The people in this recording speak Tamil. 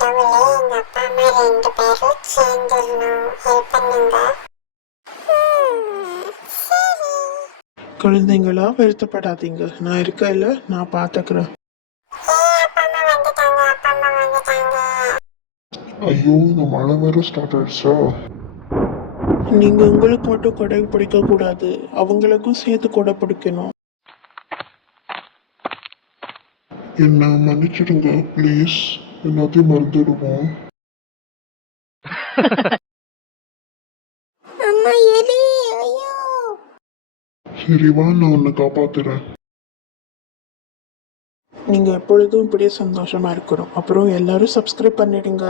கடவுளே, எங்க அப்பா அம்மா 2 பேரும் சேர்ந்துடணும். ஹெல்ப் பண்ணுங்க. சரி. குழந்தைங்களா வருத்தப்படாதீங்க, நான் இருக்கேன்ல, நான் பார்த்துக்கிறேன். அப்பா அம்மா வந்துட்டாங்க, அப்பா அம்மா வந்துட்டாங்க. ஐயோ, இந்த மழை வேற ஸ்டார்ட் ஆயிடுச்சா? நீங்க உங்களுக்கு மட்டும் கொடை பிடிக்க கூடாது, அவங்களுக்கும் சேர்த்து கொடை பிடிக்கணும். என்ன மன்னிச்சிடுங்க ப்ளீஸ், எல்லாத்தையும் மறந்துடுவோம். அம்மா எலி, ஐயோ. சரி வா, நான் உன்னை காப்பாத்துறேன். நீங்க எப்பொழுதும் இப்படியே சந்தோஷமா இருக்கணும். அப்புறம் எல்லாரும் சப்ஸ்கிரைப் பண்ணிடுங்க.